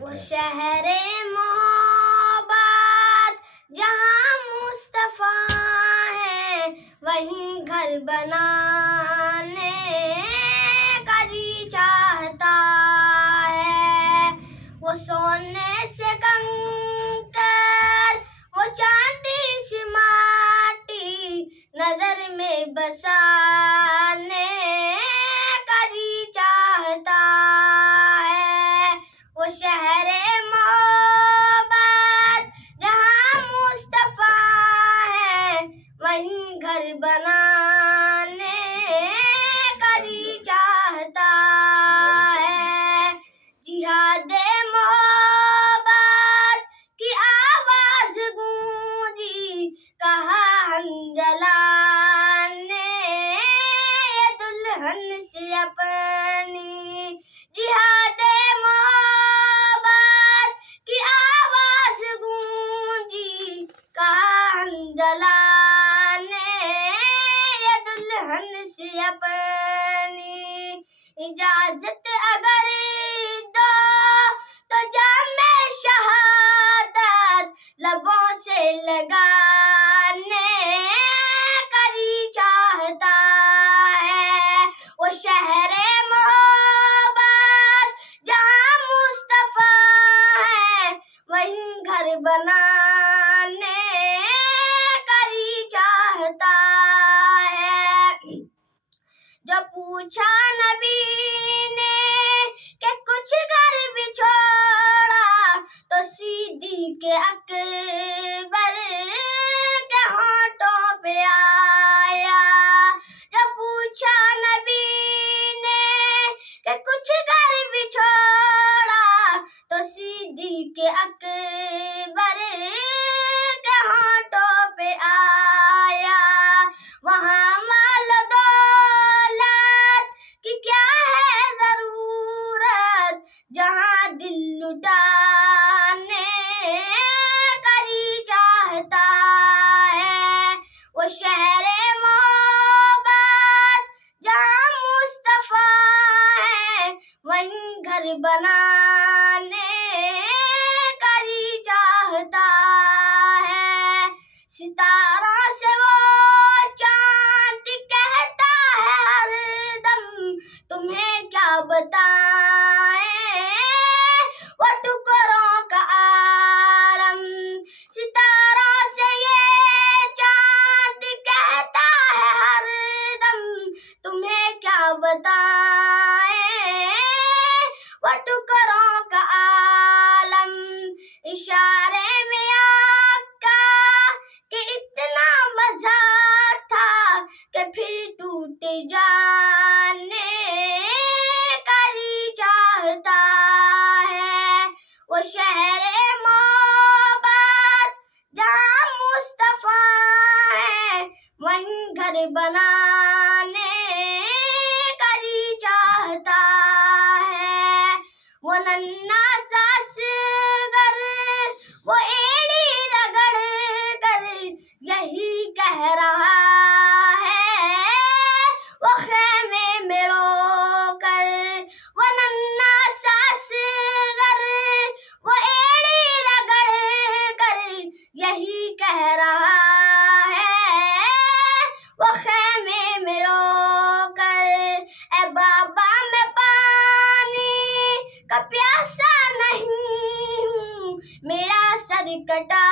وہ شہر محبت جہاں مصطفیٰ ہے، وہیں گھر بنانے کا جی چاہتا ہے۔ وہ سونے سے کنکر، وہ چاندی سے ماٹی، نظر میں بسانے کا جی چاہتا ہے۔ وہ شہر محبت جہاں مصطفیٰ ہے، وہیں گھر بنانے کا جی چاہتا ہے۔ جہاد محبت کی آواز گونجی، کہا حنظلہ نے دلہن سے اپنی۔ جہاد محبت کی آواز گونجی، کہا حنظلہ نے دلہن سے اپنی۔ اجازت اگر دو تو جام شہادت لبوں سے لگانے کا جی چاہتا ہے۔ وہ شہر محبت جہاں مصطفیٰ ہے، وہیں گھر بنانے کا جی چاہتا ہے۔ جو پوچھا نبی نے کہ کچھ گھر بھی چھوڑا، تو صدیق اکبر کے ہونٹوں پہ آیا۔ جو پوچھا نبی نے کہ کچھ گھر بھی چھوڑا، تو صدیق اکبر کے ہونٹوں پہ آیا۔ وہاں مال و دولت کی کیا ہے ضرورت، جہاں دل لٹانے کا جی چاہتا ہے۔ وہ شہر محبت جہاں مصطفیٰ ہے، وہیں گھر بنانے کا جی چاہتا ہے۔ ستاروں سے وہ چاند کہتا ہے ہر دم، تمہیں کیا بتائیں وہ ٹکڑوں کا عالم۔ ستاروں سے یہ چاند کہتا ہے ہر دم، تمہیں کیا بتائیں وہ ٹکڑوں کا عالم۔ اشارے میں آقا کہ اتنا مزہ تھا کہ پھر ٹوٹ جانے کا جی چاہتا ہے۔ وہ شہر محبت جہاں مصطفیٰ ہے، وہیں گھر بنانے کا جی چاہتا ہے۔ وہ ننھا سا اصغر، وہ ایڑی رگڑ کر یہی کہہ رہا ہے، وہ خیمے میں رو کر۔ وہ ننھا سا اصغر، وہ ایڑی رگڑ کر یہی کہہ رہا ہے، وہ خیمے میں رو کر۔ اے بابا میں پانی کا پیاسا نہیں ہوں، میرا سر کٹا